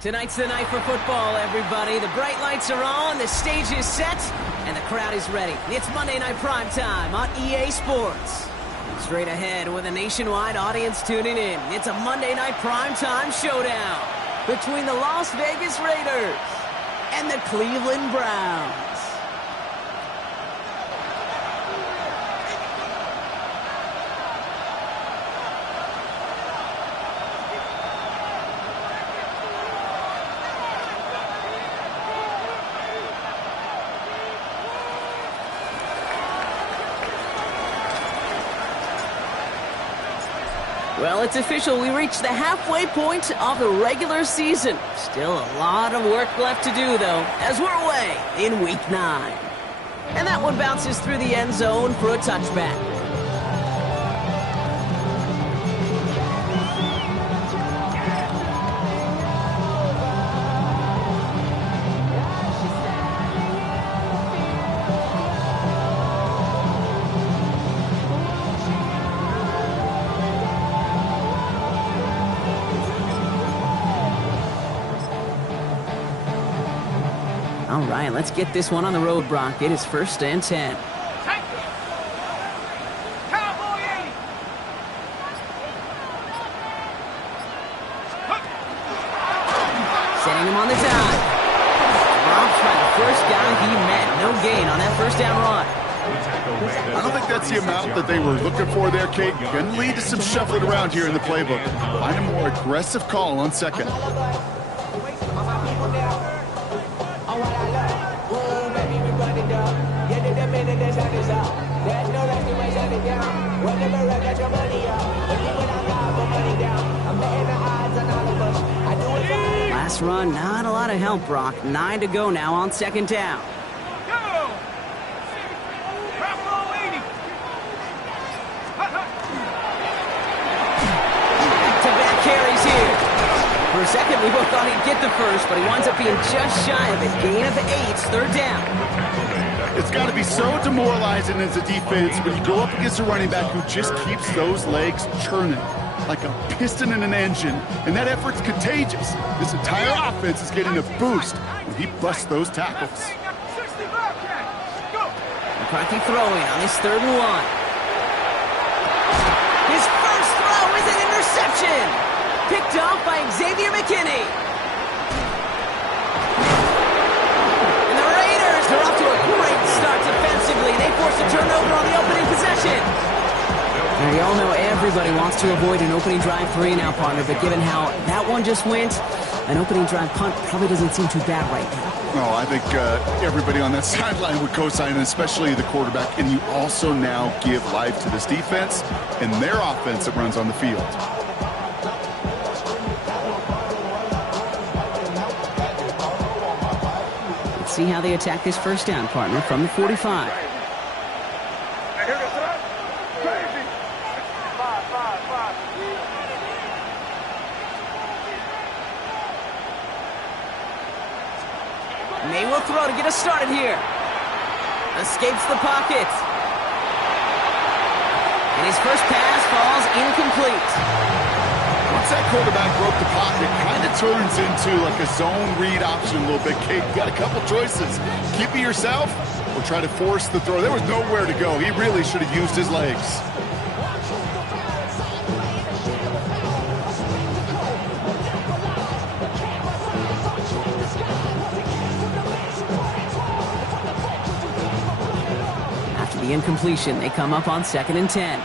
Tonight's the night for football, everybody. The bright lights are on, the stage is set, and the crowd is ready. It's Monday Night Prime Time on EA Sports. Straight ahead with a nationwide audience tuning in, it's a Monday Night Prime Time showdown between the Las Vegas Raiders and the Cleveland Browns. Well, it's official. We reached the halfway point of the regular season. Still a lot of work left to do, though, as we're away in Week 9. And that one bounces through the end zone for a touchback. All right, let's get this one on the road, Brock. It is 1st and 10. Setting him on the dime. Drops by the first guy he met. No gain on that first down run. I don't think that's the amount that they were looking for there, Kate. Going to lead to some shuffling around here in the playbook. Find a more aggressive call on second. Last run, not a lot of help, Brock. 9 to go now on 2nd down. Back-to-back carries here. For a second, we both thought he'd get the first, but he winds up being just shy of a gain of 8. 3rd down. It's got to be so demoralizing as a defense when you go up against a running back who just keeps those legs churning like a piston in an engine, and that effort's contagious. This entire offense is getting a boost when he busts those tackles. McCarthy throwing on his 3rd and 1. His first throw is an interception, picked off by Xavier McKinney. They're off to a great start defensively. They force a turnover on the opening possession. Now, you all know everybody wants to avoid an opening drive 3 now, partner, but given how that one just went, an opening drive punt probably doesn't seem too bad right now. Oh, I think everybody on that sideline would co-sign, especially the quarterback. And you also now give life to this defense and their offense that runs on the field. See how they attack this first down, partner, from the 45. May will throw to get us started here. Escapes the pocket. And his first pass falls incomplete. Once that quarterback broke the pocket, kind of turns into like a zone read option a little bit. Kate, you got a couple choices. Keep it yourself or try to force the throw. There was nowhere to go. He really should have used his legs. After the incompletion, they come up on 2nd and 10.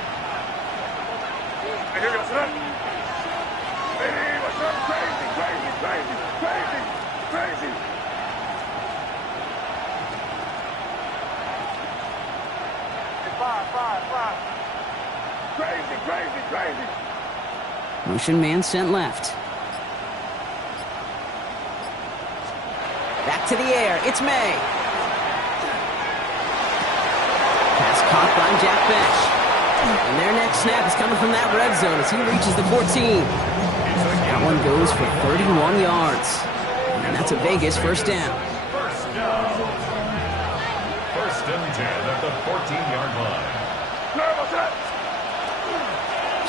Motion man sent left. Back to the air. It's May. Pass caught by Jack Bench. And their next snap is coming from that red zone as he reaches the 14. That one goes for 31 yards. And that's a Vegas first down. First and 10 at the 14-yard line.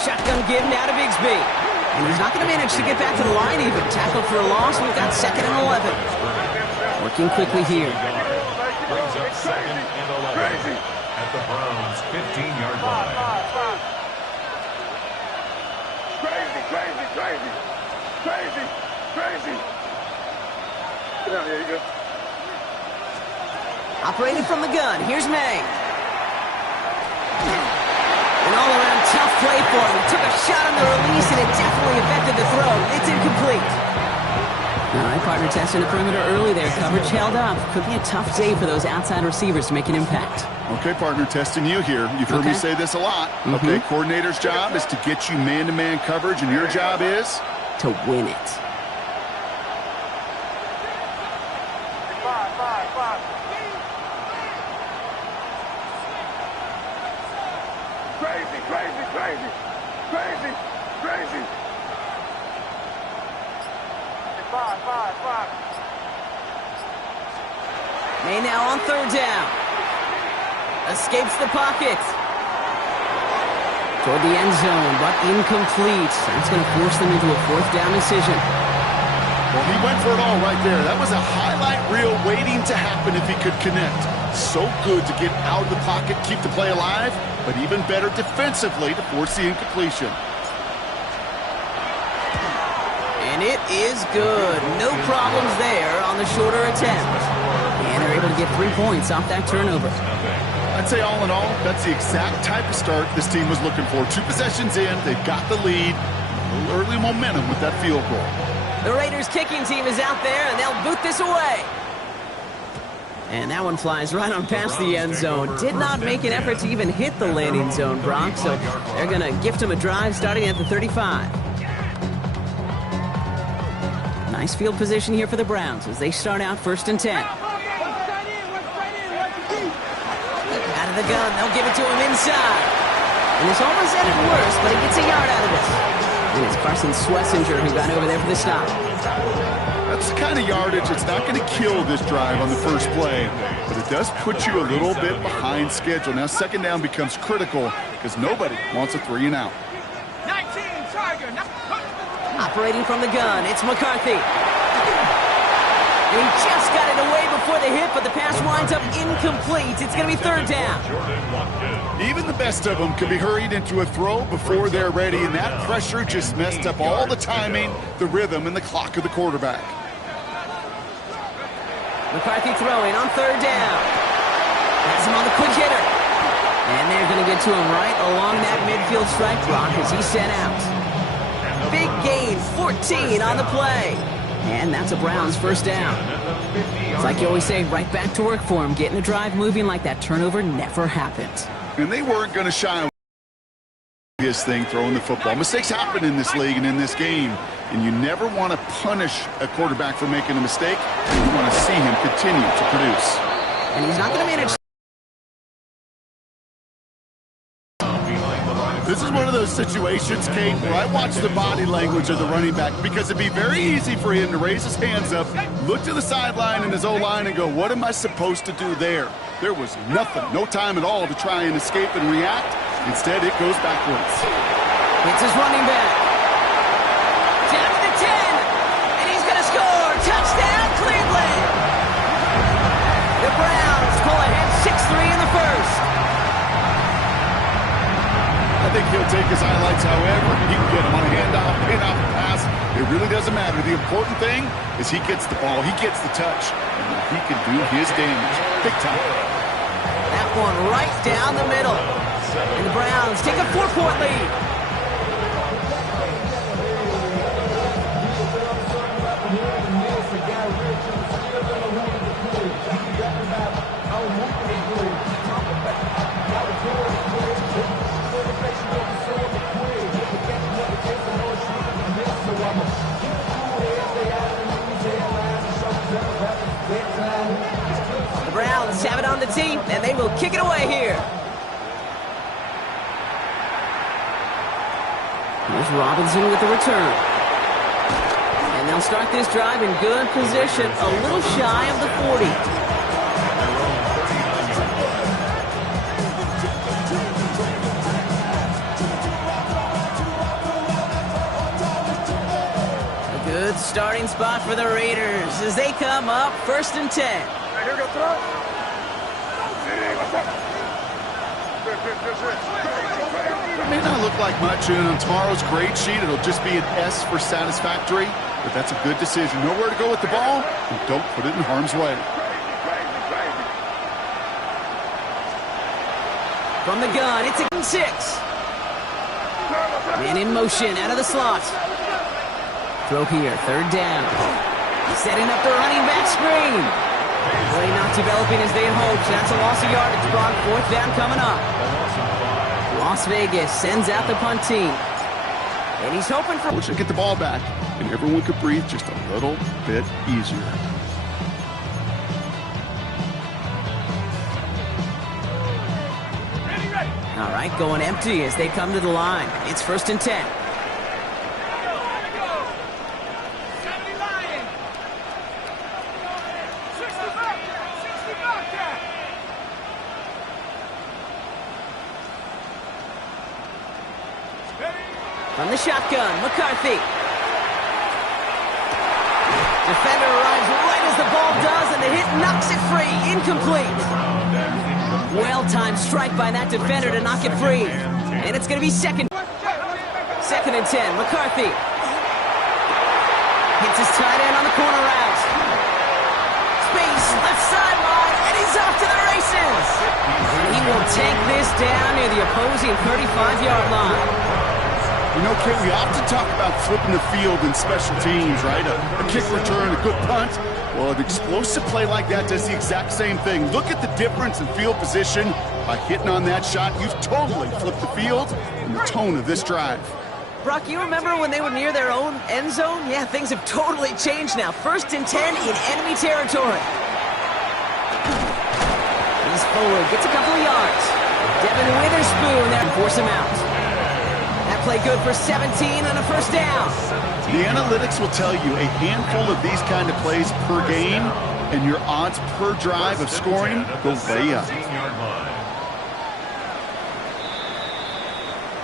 Shotgun give now to Bigsby. And he's not going to manage to get back to the line even. Tackled for a loss. We've got 2nd and 11. Working quickly here. Brings up 2nd and 11 at the Browns' 15-yard line. Crazy. Get down here, you go. Operating from the gun. Here's May. An all-around tough play for him. He took a shot on the release, and it definitely affected the throw. It's incomplete. All right, partner testing the perimeter early there. Coverage held up. Could be a tough day for those outside receivers to make an impact. Okay, partner, testing you here. You've heard me say this a lot. Okay, coordinator's job is to get you man-to-man coverage, and your job is? To win it. Five. Crazy. 5. May now on 3rd down. Escapes the pocket. Toward the end zone, but incomplete. That's going to force them into a 4th down decision. Well, he went for it all right there. That was a highlight reel waiting to happen if he could connect. So good to get out of the pocket, keep the play alive, but even better defensively to force the incompletion. And it is good. No problems there on the shorter attempt. And they're able to get 3 points off that turnover. I'd say all in all, that's the exact type of start this team was looking for. 2 possessions in, they've got the lead. A little early momentum with that field goal. The Raiders kicking team is out there, and they'll boot this away. And that one flies right on past the end zone. Did not make an effort to even hit the landing zone, Brock, so they're going to gift him a drive starting at the 35. Nice field position here for the Browns as they start out 1st and 10. Out of the gun, they'll give it to him inside. And this almost ended worse, but he gets a yard out of this. And it's Carson Swessinger who got over there for the stop. That's the kind of yardage that's not going to kill this drive on the first play, but it does put you a little bit behind schedule. Now 2nd down becomes critical because nobody wants a 3 and out. 19, Tiger. Operating from the gun, it's McCarthy. And he just got it away before the hit, but the pass winds up incomplete. It's going to be 3rd down. Even the best of them can be hurried into a throw before they're ready, and that pressure just messed up all the timing, the rhythm, and the clock of the quarterback. McCarthy throwing on 3rd down. Has him on the quick hitter. And they're going to get to him right along that midfield strike block as he's sent out. Big gain, 14 on the play. And that's a Browns 1st down. It's like you always say, right back to work for him. Getting the drive moving like that turnover never happened. And they weren't going to shy away from his thing throwing the football. Mistakes happen in this league and in this game. And you never want to punish a quarterback for making a mistake. You want to see him continue to produce. And he's not going to manage. This is one of those situations, Kate, where I watch the body language of the running back because it'd be very easy for him to raise his hands up, look to the sideline in his O-line and go, what am I supposed to do there? There was nothing, no time at all to try and escape and react. Instead, it goes backwards. It's his running back. Down to the 10, and he's going to score. Touchdown, Cleveland. The Browns pull ahead 6-3 in the first. I think he'll take his highlights however he can get him on a handoff, pin-off, pass. It really doesn't matter. The important thing is he gets the ball, he gets the touch, and he can do his damage. Big time. That one right down the middle. And the Browns take a 4-point lead. The Browns have it on the tee, and they will kick it away here. Here's Robinson with the return. And they'll start this drive in good position, a little shy of the 40. good starting spot for the Raiders as they come up 1st and 10. It may not look like much, and on tomorrow's grade sheet, it'll just be an S for satisfactory, but that's a good decision. Know where to go with the ball, and don't put it in harm's way. From the gun, it's a 6. Man in motion, out of the slot. Throw here, 3rd down. Setting up the running back screen. Play not developing as they had hoped. That's a loss of yardage, Brock. 4th down coming up. Las Vegas sends out the punt team. And he's hoping for... Wish I'd get the ball back, and everyone could breathe just a little bit easier. All right, going empty as they come to the line. It's 1st and 10. From the shotgun, McCarthy. Defender arrives right as the ball does, and the hit knocks it free. Incomplete. Well-timed strike by that defender to knock it free. And it's going to be 2nd and 10. McCarthy. Hits his tight end on the corner route. Space, left sideline, and he's off to the races. And he will take this down near the opposing 35-yard line. You know, Kate, we often talk about flipping the field in special teams, right? A kick return, a good punt. Well, an explosive play like that does the exact same thing. Look at the difference in field position. By hitting on that shot, you've totally flipped the field and the tone of this drive. Brock, you remember when they were near their own end zone? Yeah, things have totally changed now. 1st and 10 in enemy territory. He's forward, gets a couple of yards. Devin Witherspoon there to force him out. Play good for 17 and a 1st down. The analytics will tell you a handful of these kind of plays per game, and your odds per drive of scoring go way up.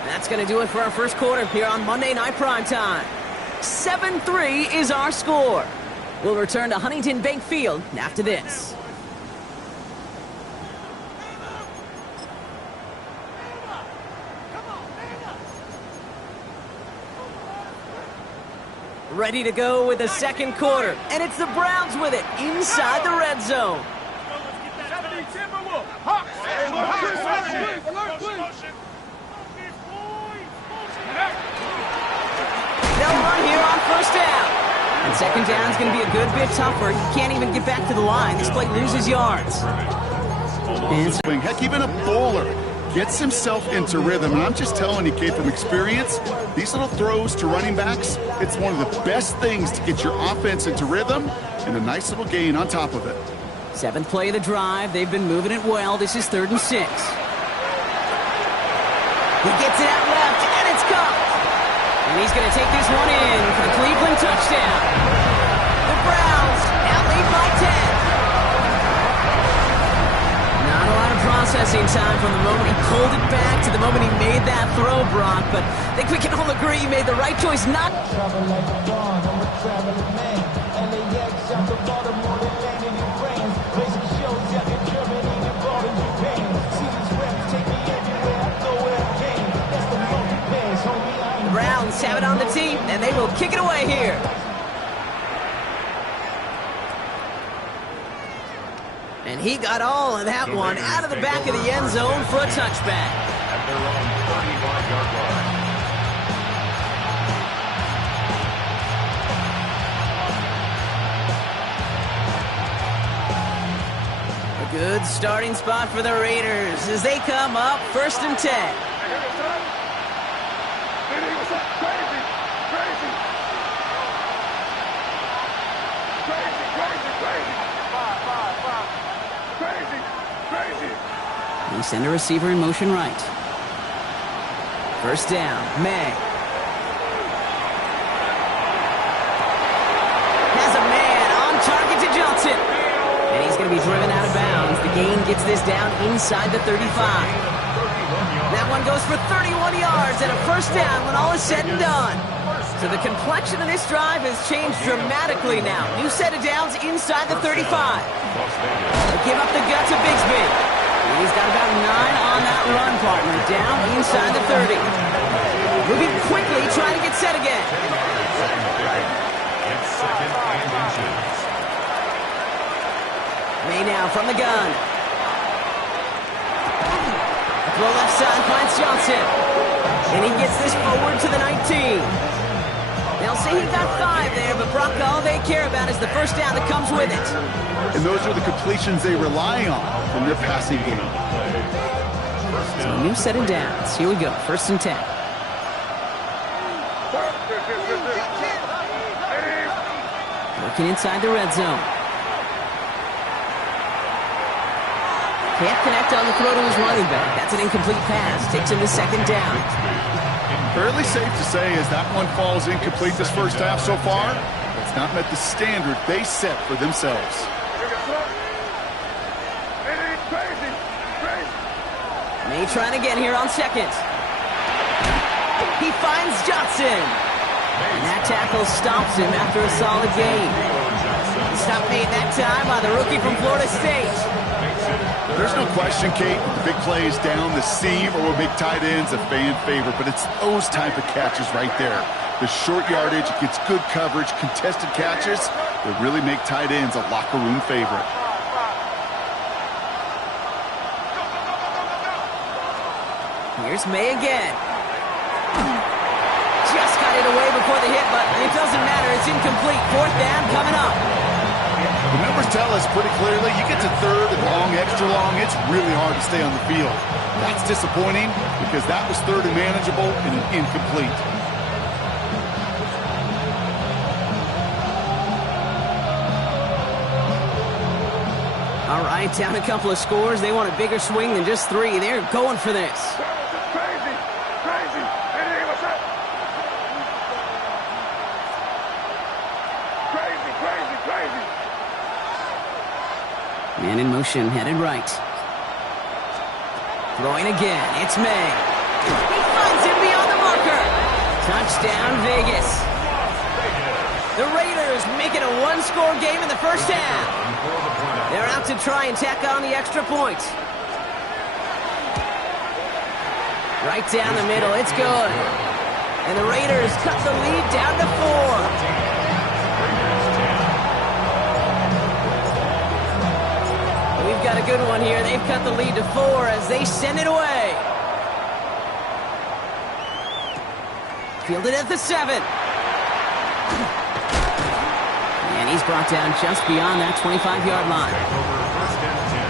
That's going to do it for our 1st quarter here on Monday Night Primetime. 7-3 is our score. We'll return to Huntington Bank Field after this. Ready to go with the 2nd quarter, and it's the Browns with it inside the red zone. They'll run here on 1st down. And 2nd down is going to be a good bit tougher. He can't even get back to the line. This play loses yards. Heck, even a bowler gets himself into rhythm, and I'm just telling you, Kate, from experience, these little throws to running backs, it's one of the best things to get your offense into rhythm, and a nice little gain on top of it. 7th play of the drive. They've been moving it well. This is 3rd and 6. He gets it out left, and it's caught. And he's going to take this one in for the Cleveland touchdown. The Browns now lead by 10. Not a lot of processing time from the moment he pulled it back to the moment he made that throw, Brock, but I think we can all agree he made the right choice not... The Browns have it on the tee, and they will kick it away here. And he got all of that one out of the back of the end zone for a touchback. At their own 35-yard line. A good starting spot for the Raiders as they come up 1st and 10. We send a receiver in motion right. 1st down, May. Has a man on target to Johnson. And he's going to be driven out of bounds. The gain gets this down inside the 35. That one goes for 31 yards and a 1st down when all is said and done. So the complexion of this drive has changed dramatically now. New set of downs inside the 35. They give up the guts of Bigsby. He's got about 9 on that run, partner. Down inside the 30. Moving quickly, trying to get set again. It's second and inches. May now from the gun. Throw left side finds Johnson. And he gets this forward to the 19. They'll say he got 5 there, but Brock, all they care about is the first down that comes with it. And those are the completions they rely on from their passing game. So a new set of downs. Here we go, 1st and 10. Working inside the red zone. Can't connect on the throw to his running back. That's an incomplete pass. Takes him to 2nd down. Fairly safe to say as that one falls incomplete this first half so far, it's not met the standard they set for themselves. May trying again here on 2nd. He finds Johnson. And that tackle stops him after a solid gain. Stop made that time by the rookie from Florida State. There's no question, Kate, the big plays down the seam or with big tight ends, a fan favorite, but it's those type of catches right there. The short yardage, gets good coverage, contested catches that really make tight ends a locker room favorite. Here's May again. Just got it away before the hit, but it doesn't matter. It's incomplete. 4th down coming up. The numbers tell us pretty clearly, you get to 3rd and long, extra long, it's really hard to stay on the field. That's disappointing because that was 3rd and manageable and an incomplete. All right, down a couple of scores. They want a bigger swing than just 3. They're going for this. Man in motion, headed right. Throwing again, it's May. He finds him beyond the marker. Touchdown, Vegas. The Raiders make it a 1-score game in the first half. They're out to try and tack on the extra point. Right down the middle, it's good. And the Raiders cut the lead down to 4. We've got a good one here. They've cut the lead to 4 as they send it away. Fielded at the 7. And he's brought down just beyond that 25-yard line. Over 1st and 10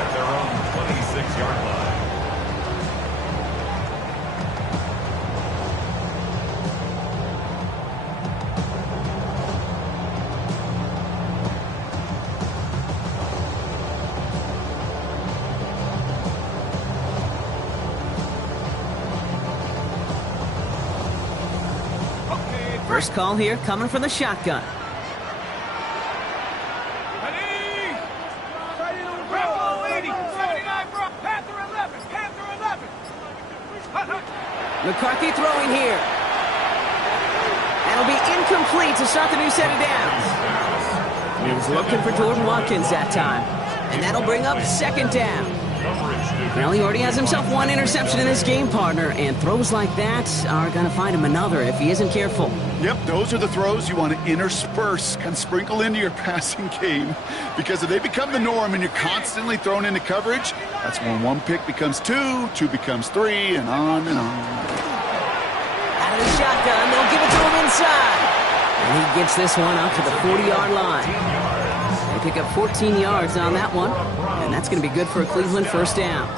at their own 26-yard line. First call here coming from the shotgun. McCarthy throwing here. That'll be incomplete to start the new set of downs. He was looking for Jordan Watkins that time. And that'll bring up 2nd down. Well, he already has himself 1 interception in this game, partner, and throws like that are going to find him another if he isn't careful. Yep, those are the throws you want to intersperse, kind of sprinkle into your passing game, because if they become the norm and you're constantly thrown into coverage, that's when 1 pick becomes 2, 2 becomes 3, and on and on. Out of the shotgun, they'll give it to him inside. And he gets this one out to the 40-yard line. They pick up 14 yards on that one, and that's going to be good for a Cleveland first down.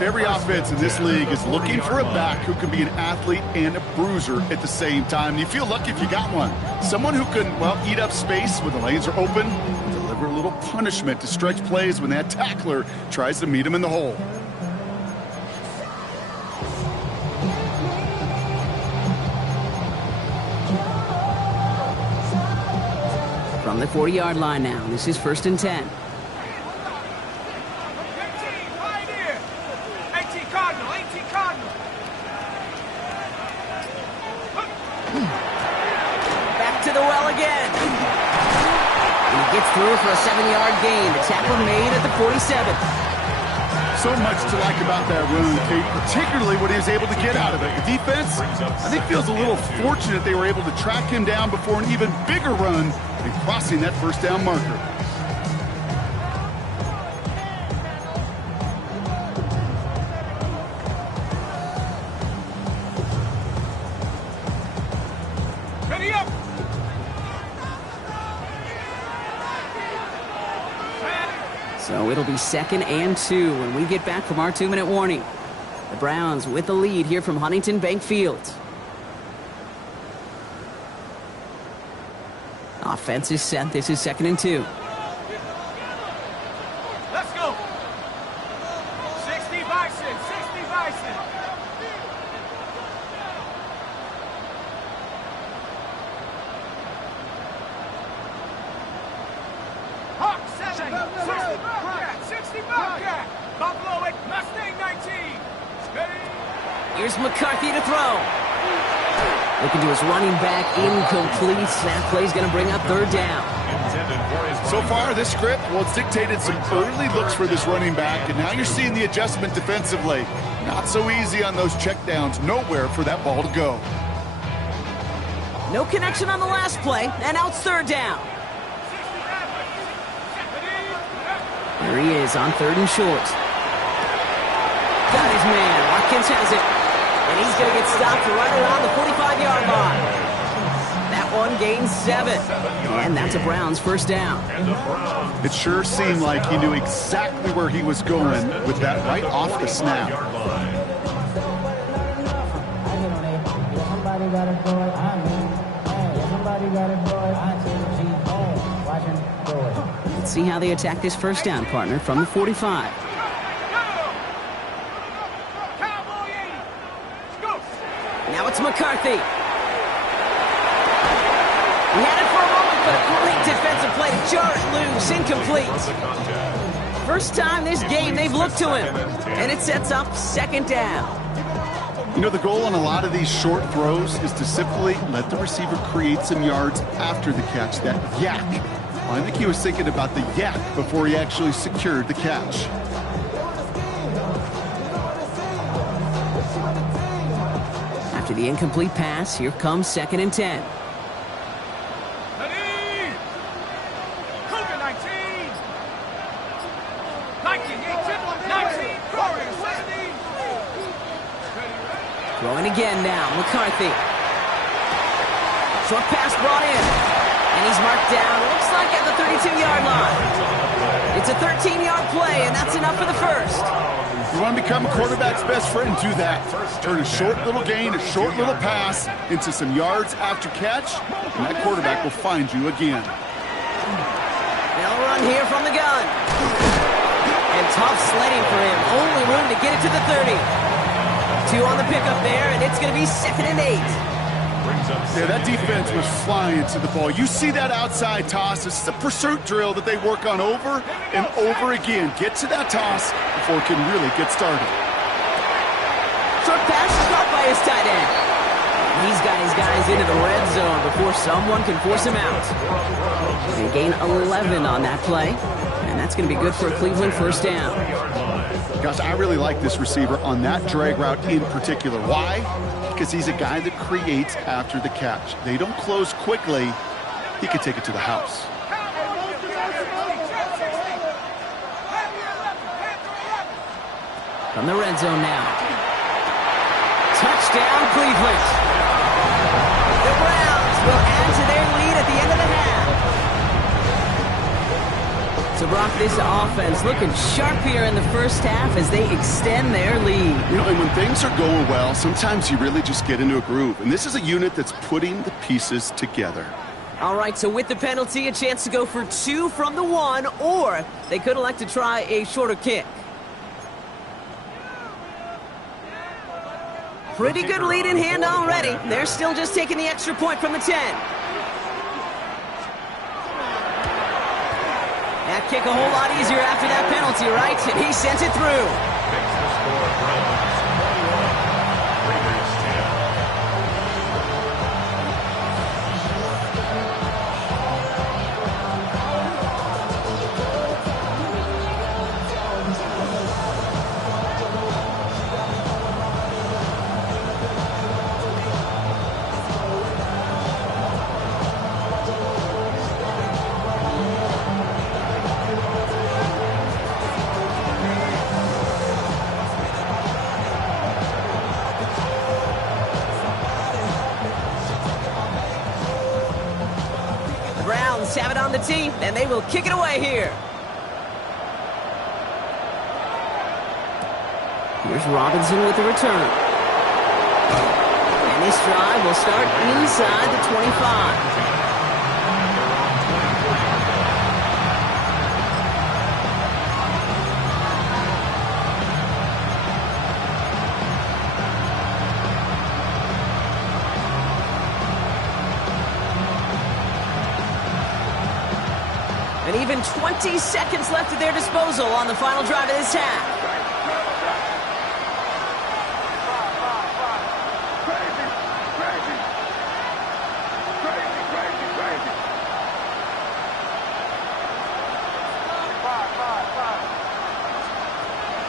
Every offense in this league is looking for a back who can be an athlete and a bruiser at the same time. And you feel lucky if you got one. Someone who can, well, eat up space when the lanes are open, and deliver a little punishment to stretch plays when that tackler tries to meet him in the hole. From the 40-yard line now, this is 1st and 10. to the well again. And he gets through for a 7-yard gain. The tackle made at the 47. So much to like about that run, Kate, particularly what he was able to get out of it. The defense, I think, feels a little fortunate they were able to track him down before an even bigger run and crossing that first down marker. Ready up! So it'll be 2nd and 2 when we get back from our 2-minute warning. The Browns with the lead here from Huntington Bank Field. Offense is set. This is 2nd and 2. Let's go! 60 Bison! 60 Bison! Hawk 7! 60 Bobcat! 60 Bobcat! Buffalo at Mustang 19! Ready? Here's McCarthy to throw. Looking to his running back, incomplete. That play's going to bring up 3rd down. So far, this script, well, it's dictated some early looks for this running back, and now you're seeing the adjustment defensively. Not so easy on those checkdowns. Nowhere for that ball to go. No connection on the last play, and now it's 3rd down. There he is on 3rd and short. Got his man. Watkins has it. And he's going to get stopped right around the 45-yard line. That one gains 7. And that's a Browns first down. It sure seemed like he knew exactly where he was going with that right off the snap. Let's see how they attack this first down, partner, from the 45. Now it's McCarthy. He had it for a moment, but a great defensive play to jar it loose. Incomplete. First time this game they've looked to him. And it sets up 2nd down. You know, the goal on a lot of these short throws is to simply let the receiver create some yards after the catch, that yak. Well, I think he was thinking about the yak before he actually secured the catch. After the incomplete pass, here comes 2nd and 10. Ready! Cougar 19! 19, 19, Corey 70! Throwing again now, McCarthy. Short pass brought in. And he's marked down, looks like at the 32-yard line. It's a 13-yard play, and that's enough for the first. You want to become a quarterback's best friend, do that. Turn a short little gain, a short little pass into some yards after catch, and that quarterback will find you again. They'll run here from the gun. And tough sledding for him. Only room to get it to the 30. 2 on the pickup there, and it's going to be 2nd and 8. Yeah, that defense was flying to the ball. You see that outside toss. This is a pursuit drill that they work on over and over again. Get to that toss before it can really get started. Short pass is caught by his tight end. He's got his guys into the red zone before someone can force him out. They gain 11 on that play, and that's going to be good for a Cleveland first down. Gosh, I really like this receiver on that drag route in particular. Why? Because he's a guy that creates after the catch. They don't close quickly. He could take it to the house. From the red zone now. Touchdown, Cleveland. The Browns will add to their lead at the end of the half. So, Brock, this offense looking sharp here in the first half as they extend their lead. You know, and when things are going well, sometimes you really just get into a groove. And this is a unit that's putting the pieces together. All right, so with the penalty, a chance to go for 2 from the 1, or they could elect to try a shorter kick. Pretty good lead in hand already. They're still just taking the extra point from the 10. That kick a whole lot easier after that penalty, right? And he sends it through. Browns have it on the tee, and they will kick it away here. Here's Robinson with the return. And this drive will start inside the 25. And even 20 seconds left at their disposal on the final drive of this half.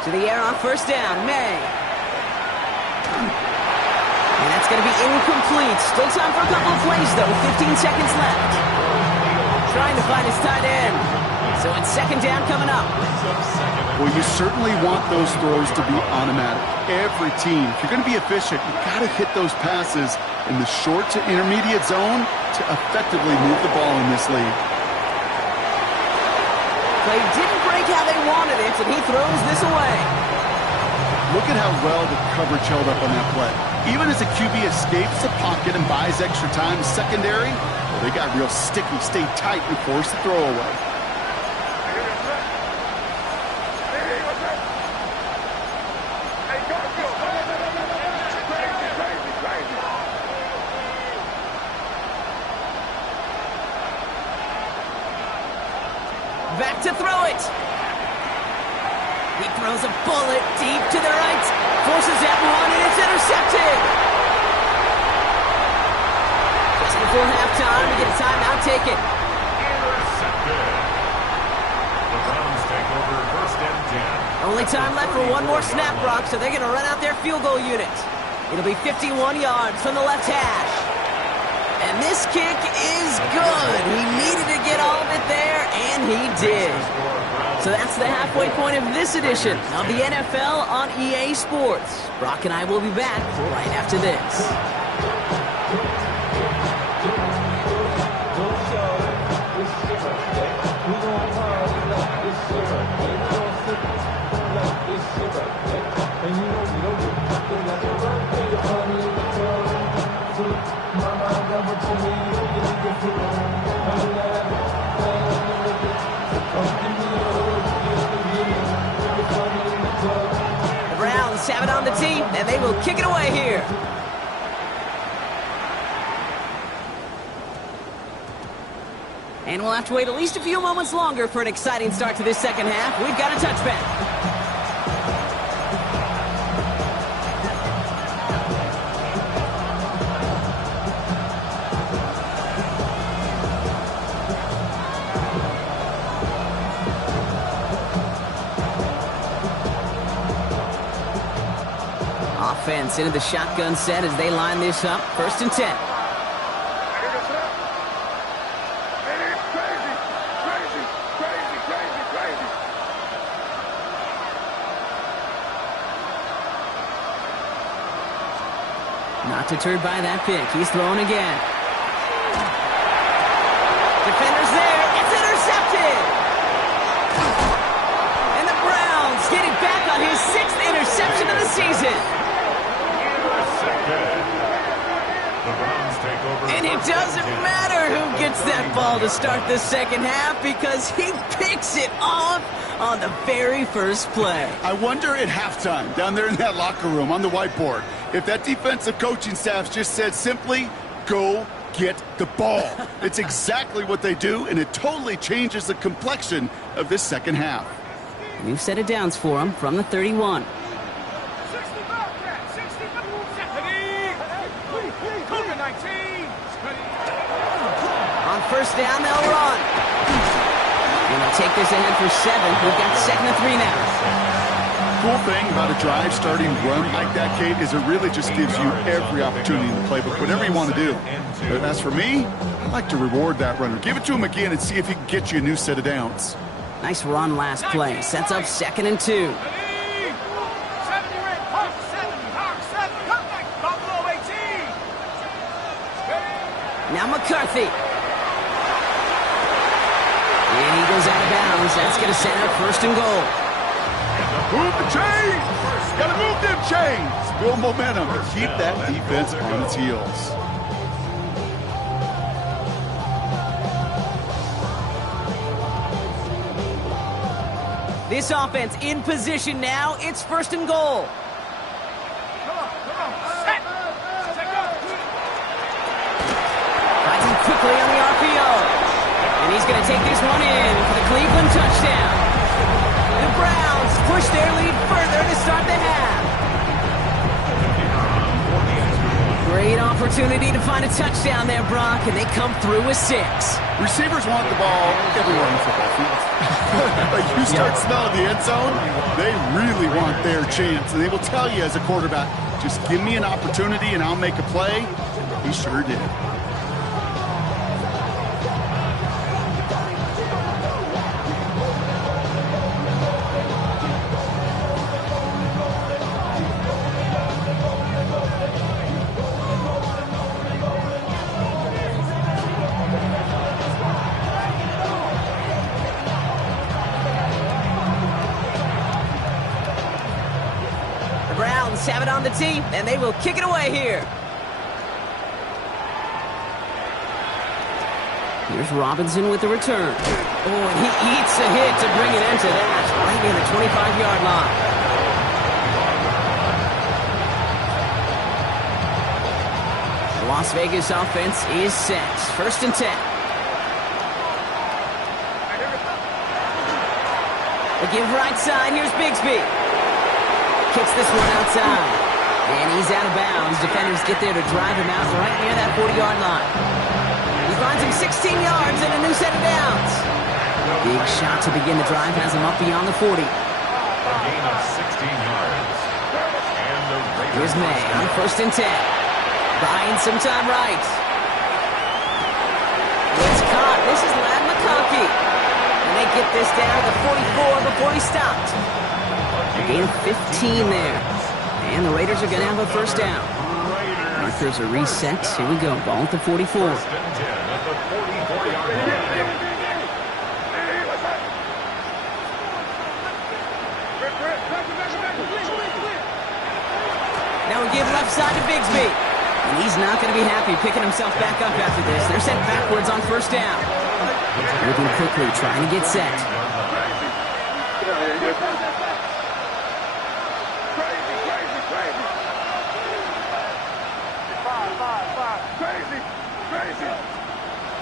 To the air on first down, May. And that's going to be incomplete. Still time for a couple of plays, though. 15 seconds left. Trying to find his tight end. So it's second down coming up. Well, you certainly want those throws to be automatic. Every team, if you're going to be efficient, you've got to hit those passes in the short to intermediate zone to effectively move the ball in this league. Play didn't break how they wanted it, and he throws this away. Look at how well the coverage held up on that play. Even as a QB escapes the pocket and buys extra time secondary, they got real sticky, stayed tight, and forced the throw away. Back to throw it. He throws a bullet deep to the right. Forces that one, and it's intercepted. Just before halftime, we get a timeout taken. Intercepted. The Browns take over first and 10. Only time left for one more snap, Brock, so they're going to run out their field goal unit. It'll be 51 yards from the left hash. And this kick is good. He needed to get all of it there, and he did. So that's the halfway point of this edition of the NFL on EA Sports. Brock and I will be back right after this. The Browns have it on the tee, and they will kick it away here. And we'll have to wait at least a few moments longer for an exciting start to this second half. We've got a touchback. Offense into the shotgun set as they line this up. First and 10. Not deterred by that pick. He's throwing again. Defender's there. It's intercepted. And the Browns getting back on his 6th interception of the season. And it doesn't matter who gets that ball to start the second half because he picks it off on the very first play. I wonder at halftime, down there in that locker room on the whiteboard, if that defensive coaching staff just said simply, go get the ball. It's exactly what they do, and it totally changes the complexion of this second half. New set of downs for him from the 31. On first down, they'll run. And they'll take this ahead for 7. We've got 2nd and 3 now. Cool thing about a drive starting run like that, Kate, is it really just gives you every opportunity in the playbook, whatever you want to do. But as for me, I'd like to reward that runner. Give it to him again and see if he can get you a new set of downs. Nice run last play. Sets up 2nd and 2. Now McCarthy. And he goes out of bounds. That's going to set up first and goal. Move the chains! Gotta move them chains! Build momentum. Keep that defense on its heels. This offense in position now. It's first and goal. Come on, set! Take off! Finds him quickly on the RPO. And he's going to take this one in for the Cleveland touchdown. The Browns push their lead further to start the half. Great opportunity to find a touchdown there, Brock, and they come through with 6. Receivers want the ball everywhere on the football field. Like you start smelling the end zone, they really want their chance. And they will tell you as a quarterback, just give me an opportunity and I'll make a play. He sure did. Have it on the tee, and they will kick it away here. Here's Robinson with the return. Oh, and he eats a hit to bring it into that, right near the 25-yard line. The Las Vegas offense is set. First and 10. They give right side. Here's Bigsby. Kicks this one outside. And he's out of bounds. Defenders get there to drive him out right near that 40-yard line. He finds him 16 yards and a new set of downs. Big shot to begin the drive has him up beyond the 40. A gain of 16 yards. And the Raiders. Here's May on first and 10. Buying some time right. It's caught. This is Ladd McConkey. And they get this down to the 44 before he stopped. Gain of 15 there. And the Raiders are going to have a first down. Markers are reset. Here we go. Ball at the 44. First and 10 at the 44-yard line. Now we give left side to Bigsby. And he's not going to be happy picking himself back up after this. They're sent backwards on first down. Moving quickly, trying to get set.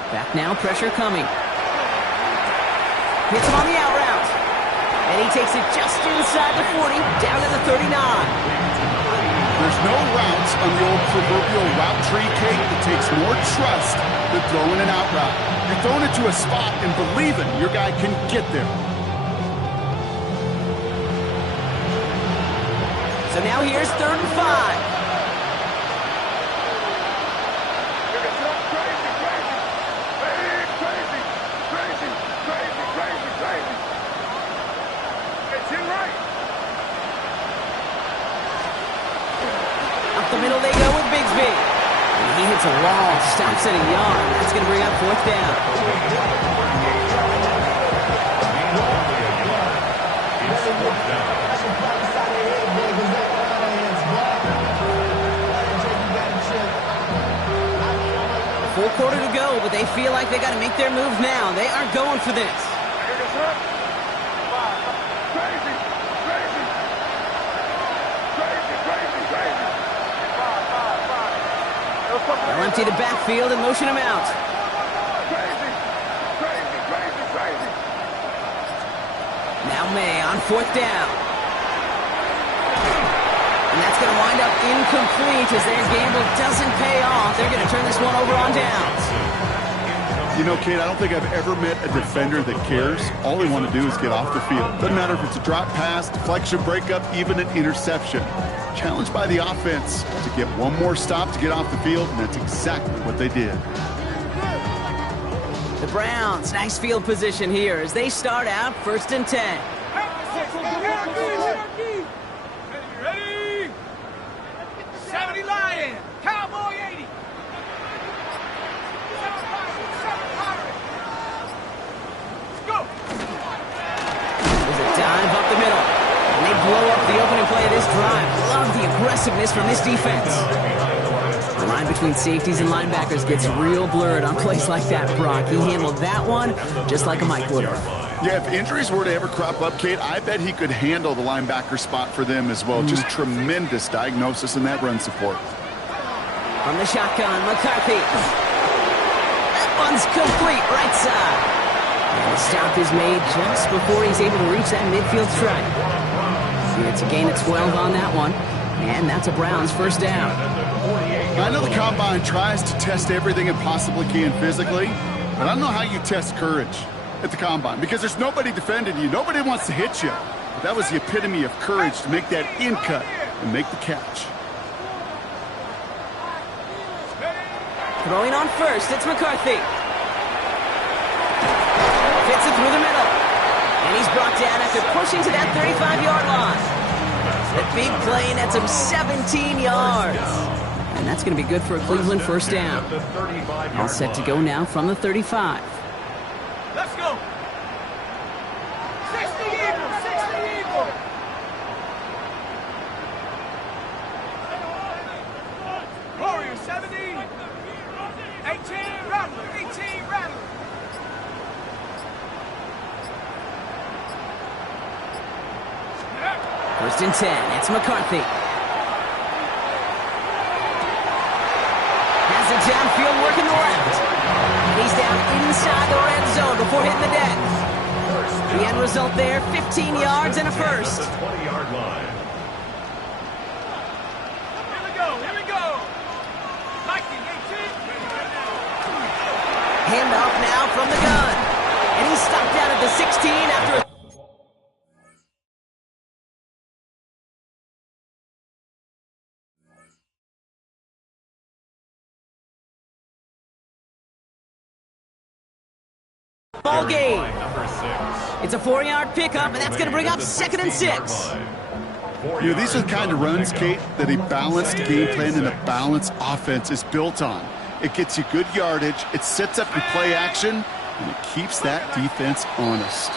Back now, pressure coming. Hits him on the out route. And he takes it just inside the 40, down to the 39. There's no routes on the old proverbial route tree, Kate, that takes more trust than throwing an out route. You're throwing it to a spot and believing your guy can get there. So now here's 3rd and 5. Up the middle they go with Bigsby. And he hits a wall, stops at a yard. That's going to bring up 4th down. Full quarter to go, but they feel like they got to make their move now. They are going for this. They'll empty the backfield and motion him out. Now May on 4th down. And that's going to wind up incomplete as their gamble doesn't pay off. They're going to turn this one over on downs. You know, Kate, I don't think I've ever met a defender that cares. All they want to do is get off the field. Doesn't matter if it's a drop pass, deflection, breakup, even an interception. Challenged by the offense to get one more stop to get off the field, and that's exactly what they did. The Browns, nice field position here as they start out 1st and 10. Ready? 70 Lion, Cowboy 80. 7 Pirate, 7 Pirate. Let's go. aggressiveness from this defense. The line between safeties and linebackers gets real blurred on plays like that, Brock. He handled that one just like a Mike would have. Yeah, if injuries were to ever crop up, Kate, I bet he could handle the linebacker spot for them as well. Just tremendous diagnosis in that run support. From the shotgun, McCarthy. That one's complete, right side. And the stop is made just before he's able to reach that midfield stripe. It's a gain of 12 on that one, and that's a Browns first down. I know the Combine tries to test everything it possibly can physically, but I don't know how you test courage at the Combine, because there's nobody defending you. Nobody wants to hit you. But that was the epitome of courage to make that in cut and make the catch. Throwing on first, it's McCarthy. Fits it through the middle. And he's brought down after pushing to that 35-yard line. That big play nets him 17 yards. And that's going to be good for a Cleveland first down. All set to go now from the 35. Let's go. 60 Eagles, 60 Eagles. Warriors 70. 18 Rattler, 18 Rattler. First and 10, it's McCarthy. Has it downfield working the left. And he's down inside the red zone before hitting the deck. The end result there, 15 yards and a first. 20-yard line. Here we go, here we go. Lightning 18. Handoff now from the gun. And he's stopped down at the 16 after a ball game. It's a 4-yard pickup, and that's going to bring up 2nd and 6. You know, these are the kind of runs, Kate, that a balanced game plan and a balanced offense is built on. It gets you good yardage, it sets up your play action, and it keeps that defense honest.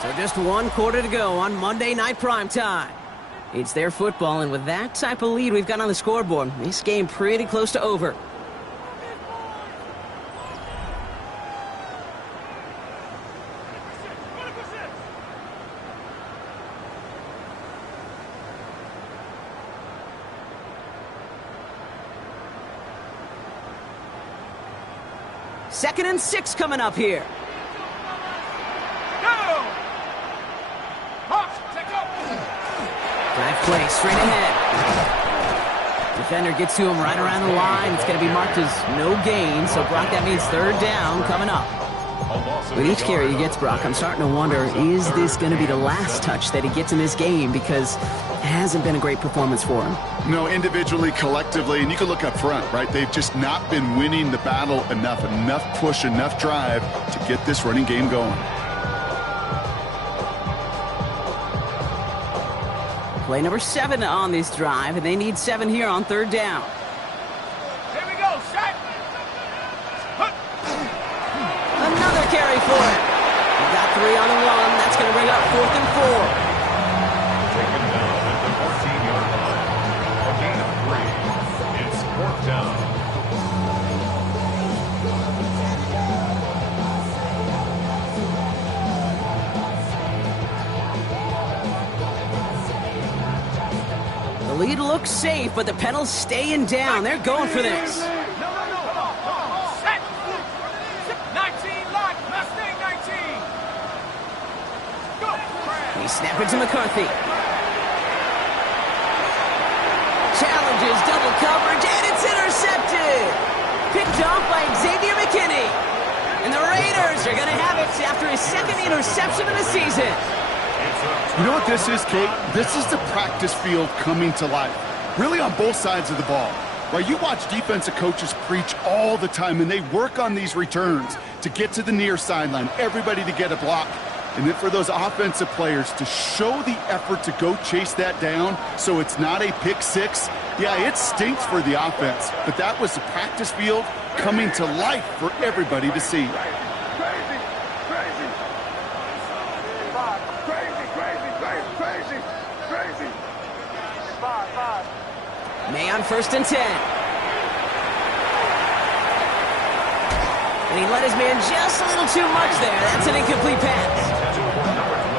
So just 1 quarter to go on Monday Night Primetime. It's their football, and with that type of lead we've got on the scoreboard, this game pretty close to over. Second and 6 coming up here. Go! Hawks, take up. Drive play straight ahead. Defender gets to him right around the line. It's going to be marked as no gain, so Brock, that means 3rd down coming up. With each carry he gets, Brock, I'm starting to wonder, is this going to be the last touch that he gets in this game? Because it hasn't been a great performance for him. No, individually, collectively, and you can look up front, right? They've just not been winning the battle enough push, enough drive to get this running game going. Play number 7 on this drive, and they need 7 here on 3rd down. Here we go, set. Another carry for him. He got 3 on the run. That's going to bring up 4th and 4. Taken down at the 14-yard line. A gain of 3. It's 4th down. The lead looks safe, but the Penals staying down. They're going for this. No. Set. 19 lock, Mustang 19. Go. He snapped it to McCarthy. Challenges double coverage, and it's intercepted. Picked off by Xavier McKinney. And the Raiders are going to have it after his 2nd interception of the season. You know what this is, Kate? This is the practice field coming to life. Really on both sides of the ball. Right, you watch defensive coaches preach all the time, and they work on these returns to get to the near sideline, everybody to get a block. And then for those offensive players to show the effort to go chase that down so it's not a pick 6. Yeah, it stinks for the offense, but that was the practice field coming to life for everybody to see. Crazy. May on 1st and 10. And he let his man just a little too much there. That's an incomplete pass.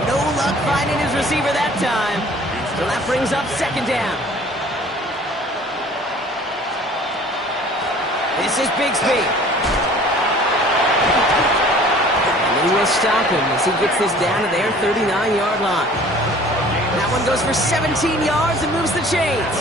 No luck finding his receiver that time. So that brings up 2nd down. This is Bigsby. And they will stop him as he gets this down to their 39-yard line. That one goes for 17 yards and moves the chains.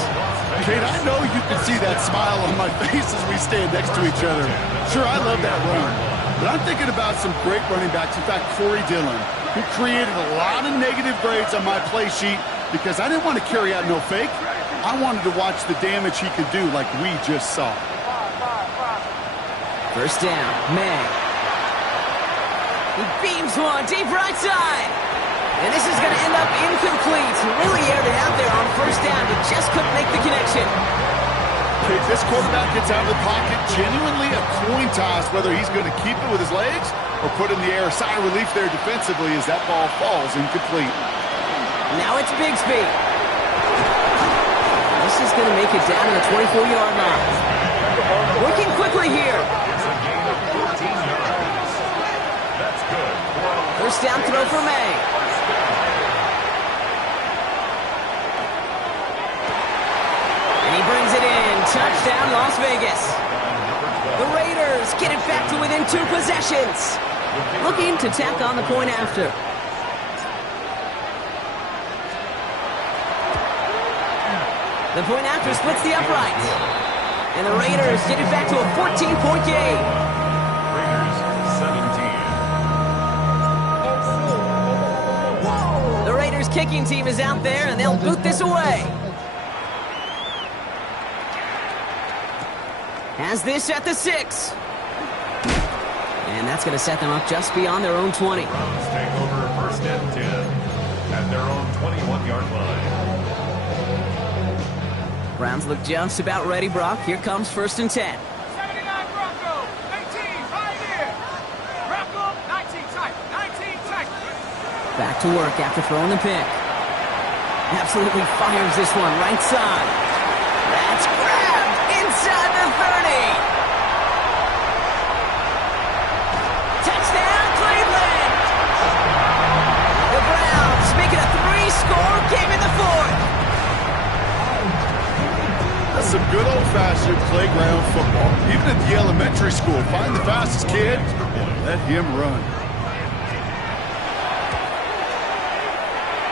Kate, I know you can see that smile on my face as we stand next to each other. Sure, I love that run. But I'm thinking about some great running backs. In fact, Corey Dillon, who created a lot of negative grades on my play sheet because I didn't want to carry out no fake. I wanted to watch the damage he could do like we just saw. 1st down, May. He beams one deep right side. And this is going to end up incomplete. He really aired it out there on 1st down, but just couldn't make the connection. Kate, this quarterback gets out of the pocket, genuinely a coin toss whether he's going to keep it with his legs or put in the air. Sigh of relief there defensively as that ball falls incomplete. Now it's Bigsby. This is going to make it down to the 24-yard line. Working quickly here. It's a gain of 14 yards. That's good. 1st down throw for May. And he brings it in. Touchdown, Las Vegas. The Raiders get it back to within 2 possessions. Looking to tack on the point after. The point after splits the uprights. And the Raiders get it back to a 14-point game. Raiders 17. The Raiders kicking team is out there, and they'll boot this away. Has this at the 6. And that's going to set them up just beyond their own 20. Browns take over 1st and 10 at their own 21-yard line. Browns look just about ready, Brock. Here comes 1st and 10. 79 Bronco, 19 Pioneer. Bronco, 19 tight, 19 tight. Back to work after throwing the pick. Absolutely fires this one right side. That's grabbed inside the 30. Touchdown, Cleveland. The Browns make it a 3-score game in the 4th. That's some good old-fashioned playground football. Even at the elementary school, find the fastest kid, let him run.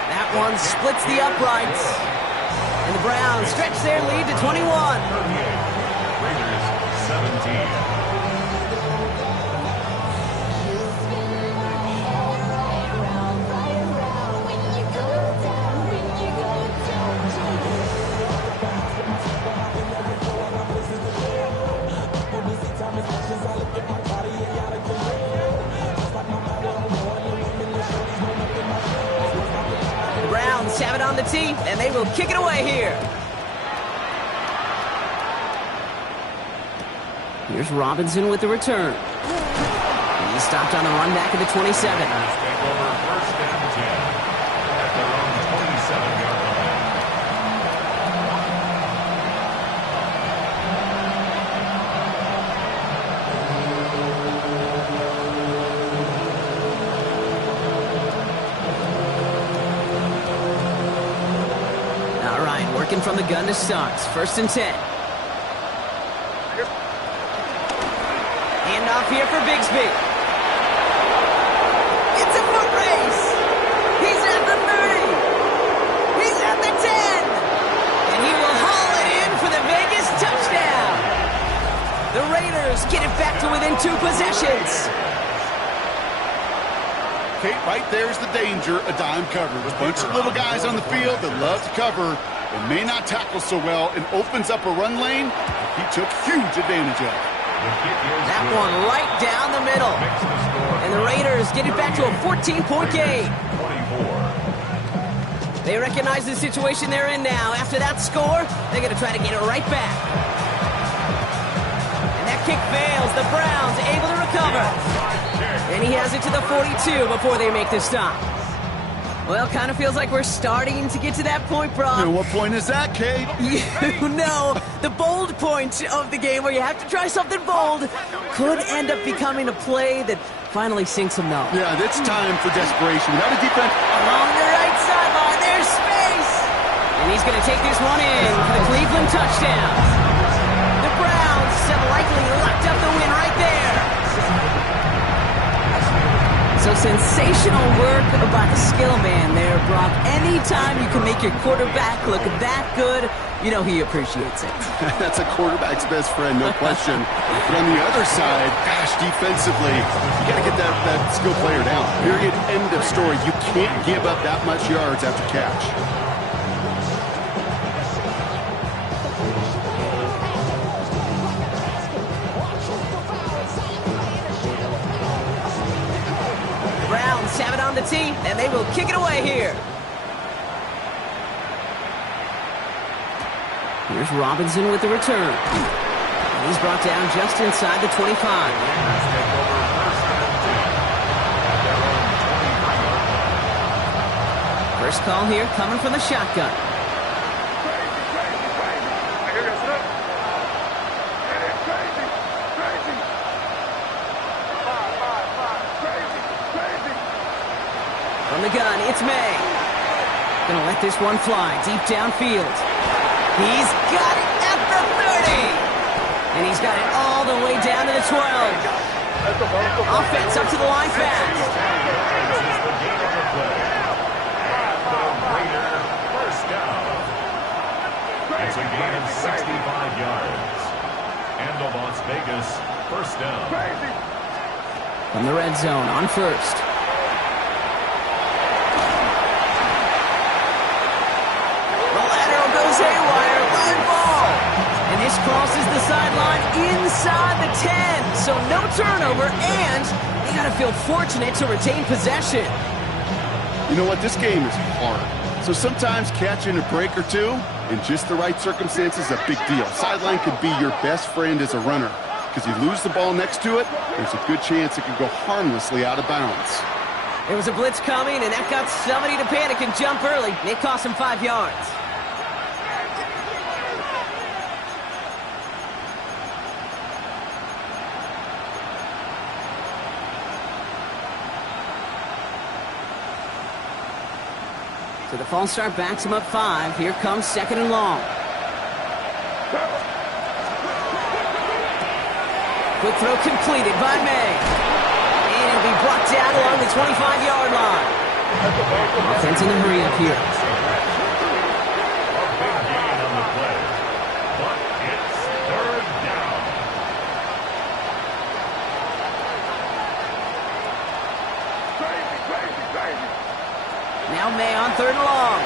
That one splits the uprights. And the Browns stretch their lead to 21. 38. Raiders 17. Have it on the tee, and they will kick it away here. Here's Robinson with the return. And he stopped on the run back at the 27. Take over 1st and 10 at their own 27-yard line. Working from the gun to start. 1st and 10. Hand off here for Bigsby. It's a foot race. He's at the 30. He's at the 10. And he will haul it in for the Vegas touchdown. The Raiders get it back to within 2 possessions. Kate, right there's the danger of dime coverage. A bunch of little guys on the field that love to cover and may not tackle so well and opens up a run lane he took huge advantage of. That one right down the middle. And the Raiders get it back to a 14-point game. 24. They recognize the situation they're in now. After that score, they're going to try to get it right back. And that kick fails. The Browns able to recover. And he has it to the 42 before they make the stop. Well, kind of feels like we're starting to get to that point, Brock. And what point is that, Kate? You know, the bold point of the game where you have to try something bold could end up becoming a play that finally sinks them though. Yeah, it's time for desperation. Without a defense. Along the right sideline, there's space! And he's going to take this one in for the Cleveland touchdown. The Browns have likely locked up the win right there. So sensational work by the skill man there, Brock. Anytime you can make your quarterback look that good, you know he appreciates it. That's a quarterback's best friend, no question. But on the other side, gosh, defensively, you got to get that skill player down. Period, end of story. You can't give up that much yards after catch. Have it on the tee, and they will kick it away here. Here's Robinson with the return. And he's brought down just inside the 25. First call here coming from the shotgun. From the gun, it's May. Gonna let this one fly deep downfield. He's got it at the 30. And he's got it all the way down to the 12. Offense up to the line fast. First down. It's a gain of 65 yards. And the Las Vegas first down. From the red zone on first. Haywire, live ball. And this crosses the sideline inside the 10. So no turnover, and you got to feel fortunate to retain possession. You know what? This game is hard. So sometimes catching a break or two in just the right circumstances is a big deal. Sideline could be your best friend as a runner because you lose the ball next to it, there's a good chance it could go harmlessly out of bounds. There was a blitz coming, and that got somebody to panic and jump early. It cost him 5 yards. So the false start backs him up 5. Here comes second and long. Quick throw completed by May. And it'll be brought down along the 25-yard line. Offense in the hurry up here. A big gain on the play. But it's third down. Now May on third and long.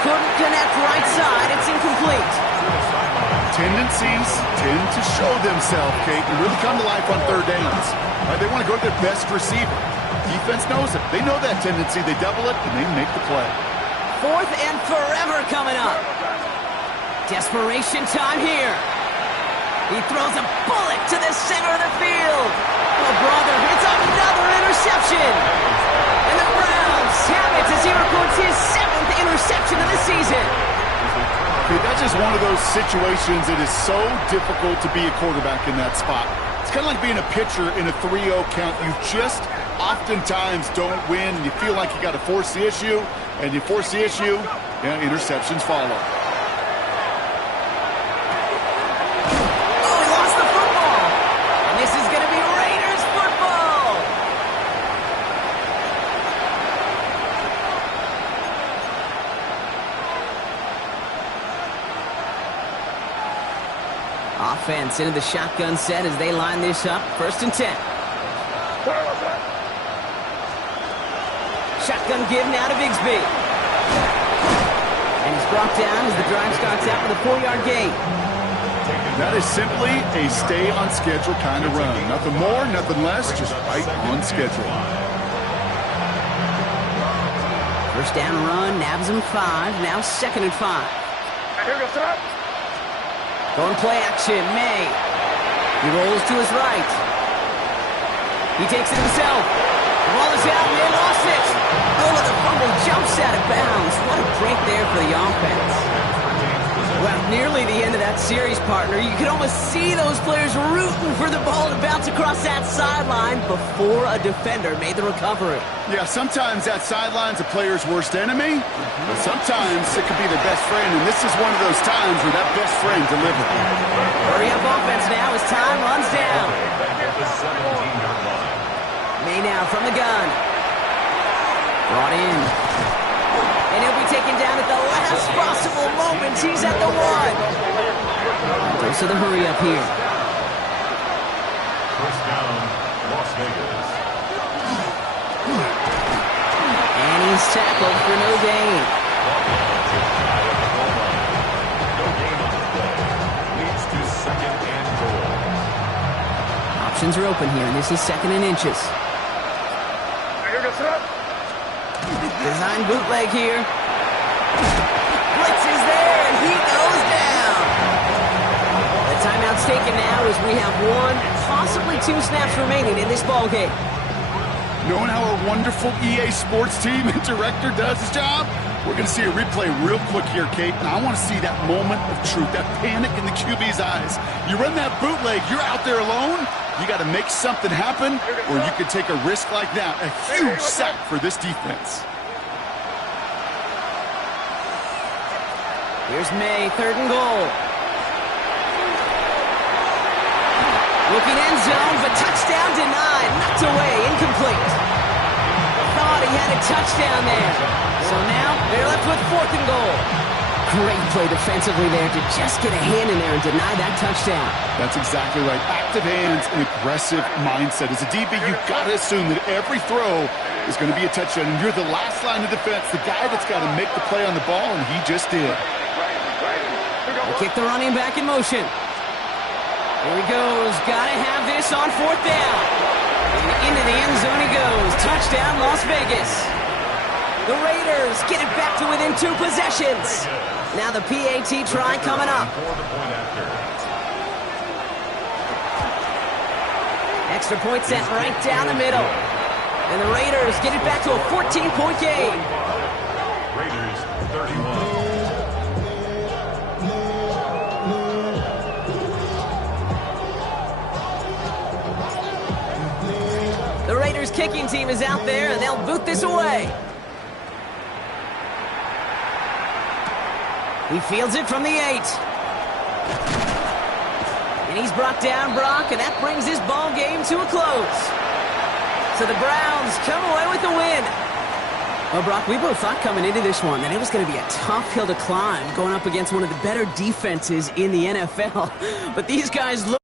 Couldn't connect right side. It's incomplete. Tendencies tend to show themselves, Kate, and really come to life on third downs. Right, they want to go to their best receiver. Defense knows it. They know that tendency. They double it, and they make the play. Fourth and forever coming up. Desperation time here. He throws a bullet to the center of the field. Oh, brother, it's another interception. And the Browns have it as he records his 7th interception of the season. Okay, that's just one of those situations that is so difficult to be a quarterback in that spot. It's kind of like being a pitcher in a 3-0 count. You just oftentimes don't win. You feel like you got to force the issue, and you force the issue, and interceptions follow. Offense into the shotgun set as they line this up. First and 10. Shotgun give now to Bigsby. And he's brought down as the drive starts out with a 4-yard gain. That is simply a stay on schedule kind of run. Nothing more, nothing less, just right on schedule. First down run, nabs him 5. Now second and 5. Here goes up. Going play action, May. He rolls to his right. He takes it himself. ball is out, and they lost it. Oh, the fumble jumps out of bounds. What a break there for the offense. Well, nearly the end of that series, partner. You could almost see those players rooting for the ball to bounce across that sideline before a defender made the recovery. Yeah, sometimes that sideline's a player's worst enemy, but sometimes it could be their best friend, and this is one of those times where that best friend delivered. Hurry up offense now as time runs down. May now from the gun. Brought in. And he'll be taken down at the last possible moment. He's at the 1. Dose of the hurry up here. First down, Las Vegas. And he's tackled for no gain. No gain on the play. Leads to second and goal. Options are open here, and this is 2nd and inches. Design bootleg here. Blitz is there, and he goes down. The timeout's taken now as we have 1, possibly 2 snaps remaining in this ballgame. Knowing how our wonderful EA Sports team and director does his job, we're going to see a replay real quick here, Kate, and I want to see that moment of truth, that panic in the QB's eyes. You run that bootleg, you're out there alone, you got to make something happen, or you could take a risk like that, a huge sack for this defense. Here's May, 3rd and goal. Looking end zone, but touchdown denied. Knocked away, incomplete. Thought he had a touchdown there. So now they're left with 4th and goal. Great play defensively there to just get a hand in there and deny that touchdown. That's exactly right. Active hands and aggressive mindset. As a DB, you've got to assume that every throw is going to be a touchdown. And you're the last line of defense, the guy that's got to make the play on the ball, and he just did. They kick the running back in motion. Here he goes. Got to have this on 4th down. And into the end zone he goes. Touchdown, Las Vegas. The Raiders get it back to within 2 possessions. Now the PAT try coming up. Extra point set right down the middle. And the Raiders get it back to a 14-point game. Raiders 31. The Raiders kicking team is out there, and they'll boot this away. He fields it from the 8. And he's brought down, Brock, and that brings this ball game to a close. So the Browns come away with the win. Well, Brock, we both thought coming into this one that it was going to be a tough hill to climb going up against one of the better defenses in the NFL. But these guys look